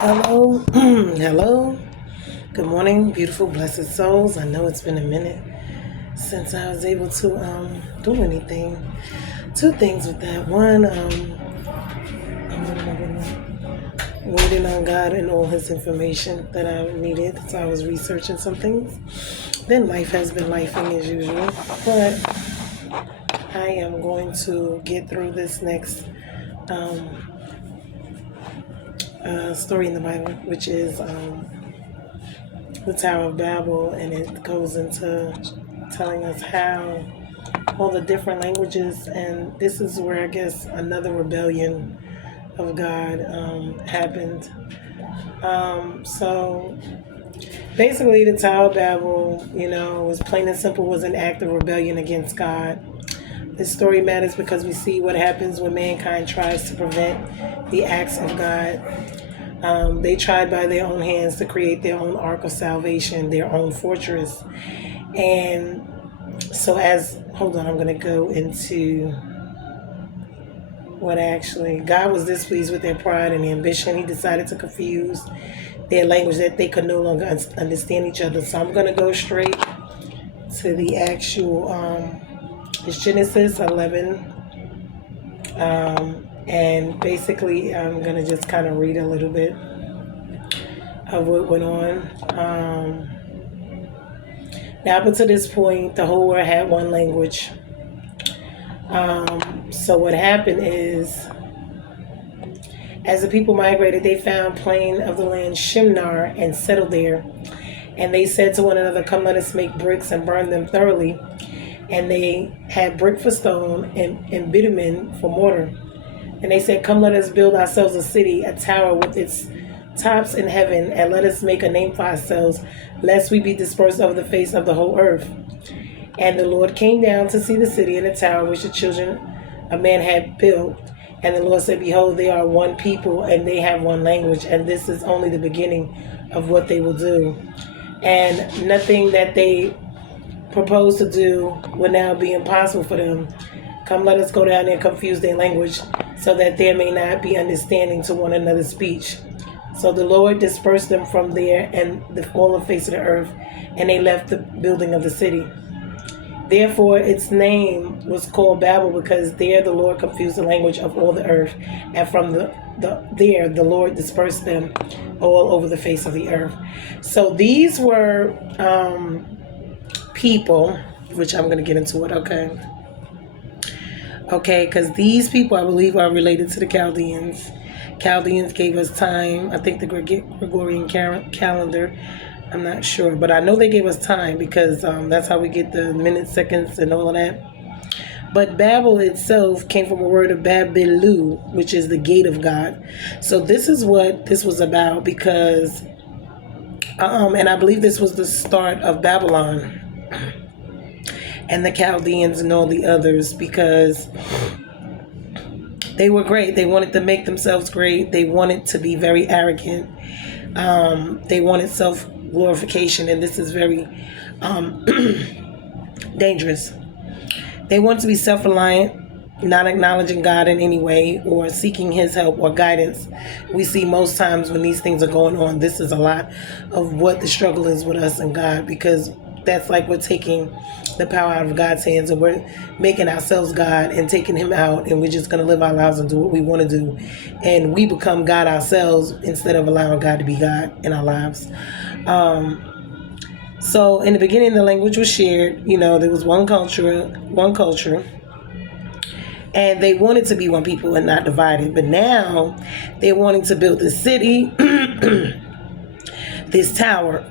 Hello, hello. Good morning, beautiful, blessed souls. I know it's been a minute since I was able to do anything. Two things with that. One, waiting on God and all His information that I needed. So I was researching some things. Then life has been lifing as usual, but I am going to get through this next story in the Bible, which is the Tower of Babel, and it goes into telling us how all the different languages, and this is where I guess another rebellion of God happened. So basically, the Tower of Babel, was plain and simple, was an act of rebellion against God. This story matters because we see what happens when mankind tries to prevent the acts of God. They tried by their own hands to create their own ark of salvation, their own fortress. And so hold on, I'm going to go into what actually, God was displeased with their pride and ambition. He decided to confuse their language that they could no longer understand each other. So I'm going to go straight to the actual, it's Genesis 11. And basically, I'm going to just kind of read a little bit of what went on. Now, up until this point, the whole world had one language. So what happened is, as the people migrated, they found plain of the land Shimnar and settled there. And they said to one another, "Come, let us make bricks and burn them thoroughly." And they had brick for stone and bitumen for mortar. And they said, "Come, let us build ourselves a city, a tower with its tops in heaven, and let us make a name for ourselves, lest we be dispersed over the face of the whole earth." And the Lord came down to see the city and the tower which the children of man had built. And the Lord said, "Behold, they are one people, and they have one language, and this is only the beginning of what they will do." And nothing that they propose to do will now be impossible for them. Come, let us go down there and confuse their language, so that there may not be understanding to one another's speech. So the Lord dispersed them from there and all the face of the earth, and they left the building of the city. Therefore its name was called Babel, because there the Lord confused the language of all the earth, and from there the Lord dispersed them all over the face of the earth. So these were people, which I'm going to get into it, okay, because these people, I believe, are related to the Chaldeans. Chaldeans gave us time. I think the Gregorian calendar, I'm not sure, but I know they gave us time, because that's how we get the minutes, seconds, and all of that. But Babel itself came from a word of Babelu, which is the gate of God. So this is what this was about, because, and I believe this was the start of Babylon and the Chaldeans and all the others, because they were great. They wanted to make themselves great. They wanted to be very arrogant. They wanted self-glorification, and this is very dangerous. They want to be self-reliant, not acknowledging God in any way or seeking His help or guidance. We see most times when these things are going on, this is a lot of what the struggle is with us and God, because that's like we're taking the power out of God's hands, and we're making ourselves God and taking Him out, and we're just going to live our lives and do what we want to do. And we become God ourselves instead of allowing God to be God in our lives. So in the beginning, the language was shared. There was one culture, and they wanted to be one people and not divided. But now they're wanting to build this city, this tower,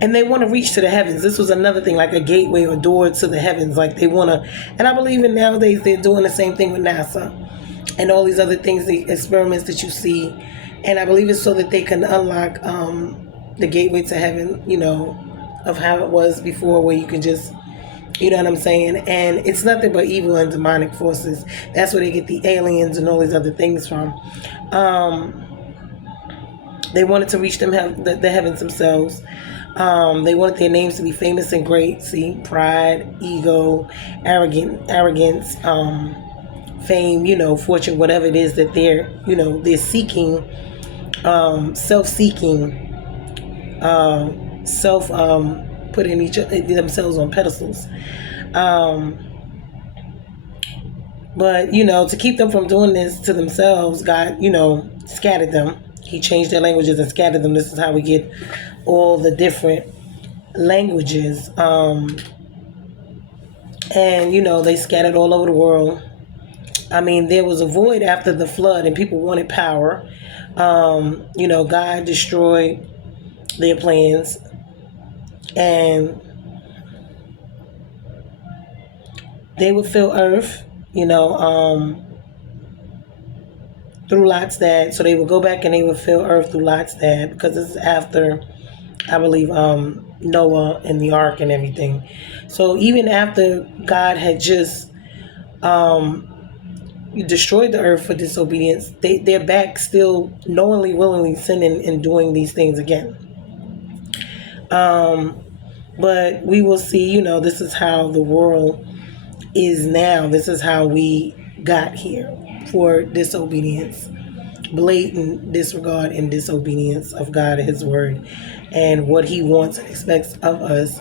and they want to reach to the heavens. This was another thing, like a gateway or door to the heavens. Like they want to, and I believe in nowadays they're doing the same thing with NASA and all these other things, the experiments that you see. And I believe it's so that they can unlock the gateway to heaven, of how it was before, where you can just, you know what I'm saying? And it's nothing but evil and demonic forces. That's where they get the aliens and all these other things from. They wanted to reach the heavens themselves. They wanted their names to be famous and great. See, pride, ego, arrogance, fame, fortune, whatever it is that they're seeking self-seeking, self putting themselves on pedestals. Um, but to keep them from doing this to themselves, God, scattered them. He changed their languages and scattered them. This is how we get all the different languages. And they scattered all over the world. I mean, there was a void after the flood, and people wanted power. God destroyed their plans, and they would fill earth, through Lot's dad. So they would go back and they would fill earth through Lot's dad, because this is after, I believe, Noah and the ark and everything. So even after God had just destroyed the earth for disobedience, they're back still knowingly, willingly sinning and doing these things again. But we will see, this is how the world is now. This is how we got here, for disobedience, blatant disregard and disobedience of God and His word, and what He wants and expects of us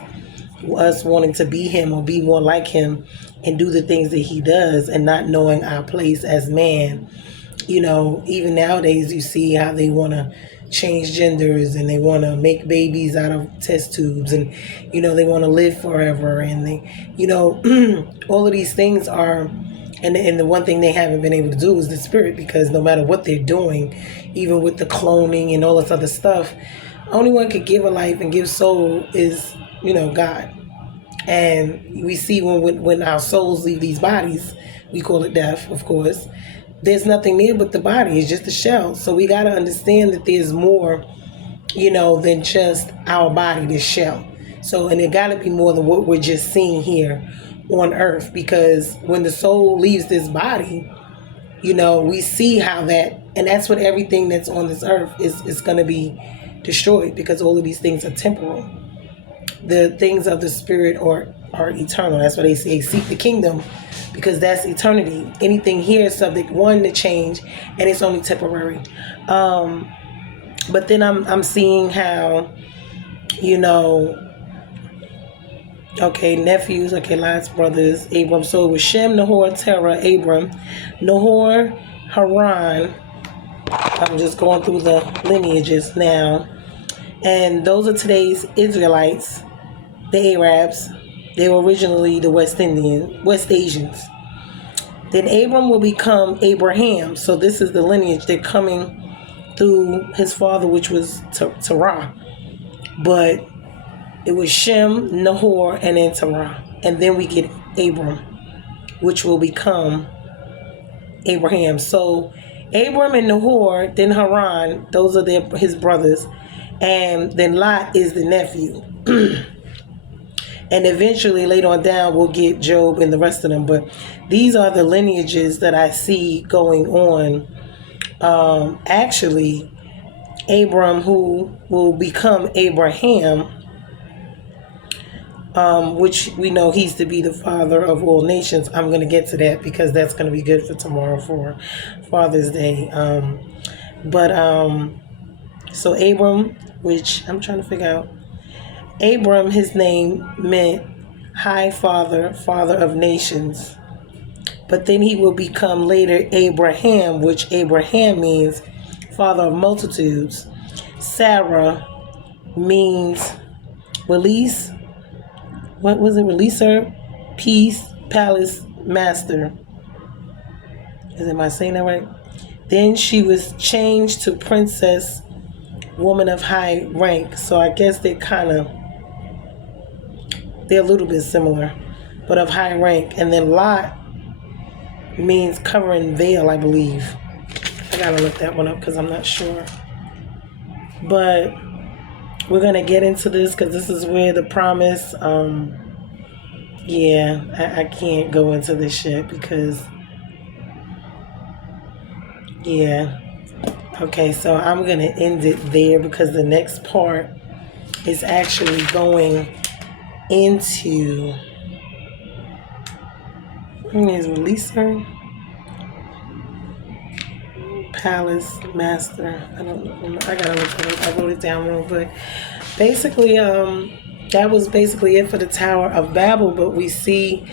wanting to be Him or be more like Him and do the things that He does, and not knowing our place as man. Even nowadays you see how they want to change genders, and they want to make babies out of test tubes, and they want to live forever, and they all of these things are, and the one thing they haven't been able to do is the spirit, because no matter what they're doing, even with the cloning and all this other stuff, only one could give a life and give soul is God. And we see when our souls leave these bodies, we call it death, of course. There's nothing there but the body. It's just a shell. So we got to understand that there's more, than just our body, this shell. So, and it got to be more than what we're just seeing here on earth, because when the soul leaves this body, we see how that, and that's what everything that's on this earth is going to be destroyed, because all of these things are temporal. The things of the spirit are eternal. That's why they say seek the kingdom, because that's eternity. Anything here is subject, one, to change, and it's only temporary. But then I'm seeing how, okay, nephews, okay, Lot's brothers, Abram. So it was Shem, Nahor, Terah, Abram, Nahor, Haran. I'm just going through the lineages now. And those are today's Israelites, the Arabs. They were originally the West Asians. Then Abram will become Abraham. So this is the lineage. They're coming through his father, which was Terah. But it was Shem, Nahor, and then Terah. And then we get Abram, which will become Abraham. So Abram and Nahor, then Haran, those are his brothers. And then Lot is the nephew. And eventually, later on down, we'll get Job and the rest of them. But these are the lineages that I see going on. Actually, Abram, who will become Abraham, which we know he's to be the father of all nations. I'm going to get to that, because that's going to be good for tomorrow for Father's Day. So Abram, which I'm trying to figure out. Abram, his name meant high father, father of nations. But then he will become later Abraham, which Abraham means father of multitudes. Sarah means release. What was it? Releaser, peace, palace, master. Am I saying that right? Then she was changed to princess, woman of high rank. So I guess they're a little bit similar, but of high rank. And then Lot means covering veil, I believe. I gotta look that one up because I'm not sure. But we're gonna get into this, because this is where the promise, I can't go into this shit because, okay, so I'm gonna end it there, because the next part is actually going into his releaser, Palace Master. I don't know. I gotta look at it. I wrote it down wrong, but basically, that was basically it for the Tower of Babel. But we see,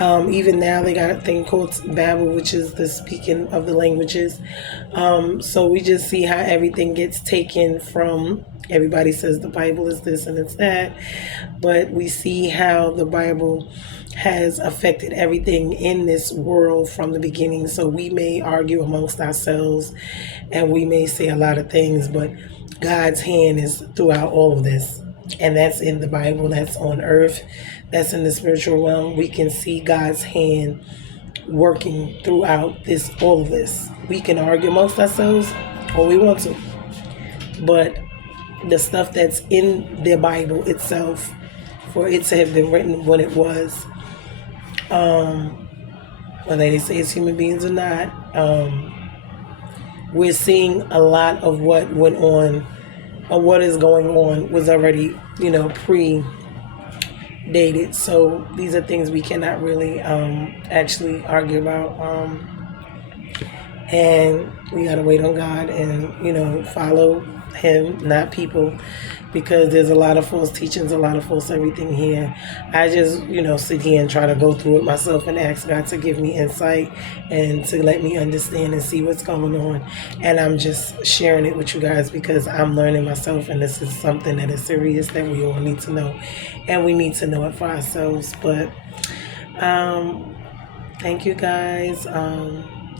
even now they got a thing called Babel, which is the speaking of the languages. So we just see how everything gets taken from. Everybody says the Bible is this and it's that, but we see how the Bible has affected everything in this world from the beginning. So we may argue amongst ourselves and we may say a lot of things, but God's hand is throughout all of this. And that's in the Bible, that's on earth, that's in the spiritual realm. We can see God's hand working throughout this, all of this. We can argue amongst ourselves all we want to, but the stuff that's in the Bible itself, for it to have been written when it was, whether they say it's human beings or not, we're seeing a lot of what went on, or what is going on, was already, pre-dated. So these are things we cannot really actually argue about. And we gotta wait on God and, follow Him, not people, because there's a lot of false teachings, a lot of false everything here. I just, sit here and try to go through it myself and ask God to give me insight and to let me understand and see what's going on. And I'm just sharing it with you guys because I'm learning myself, and this is something that is serious that we all need to know, and we need to know it for ourselves. But thank you guys.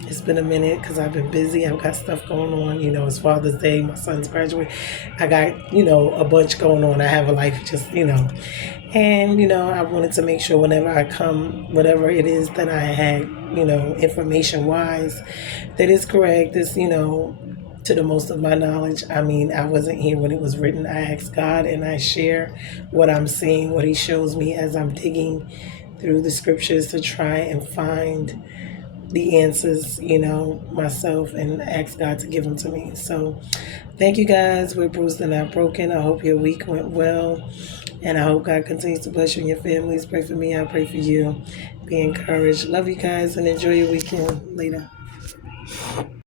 It's been a minute because I've been busy. I've got stuff going on. It's Father's Day. My son's graduating. I got, a bunch going on. I have a life just, And, I wanted to make sure whenever I come, whatever it is that I had, information-wise, that is correct. This, to the most of my knowledge. I mean, I wasn't here when it was written. I ask God and I share what I'm seeing, what He shows me as I'm digging through the scriptures to try and find the answers, myself, and ask God to give them to me. So thank you guys. We're bruised and not broken. I hope your week went well, and I hope God continues to bless you and your families. Pray for me. I pray for you. Be encouraged. Love you guys, and enjoy your weekend. Later.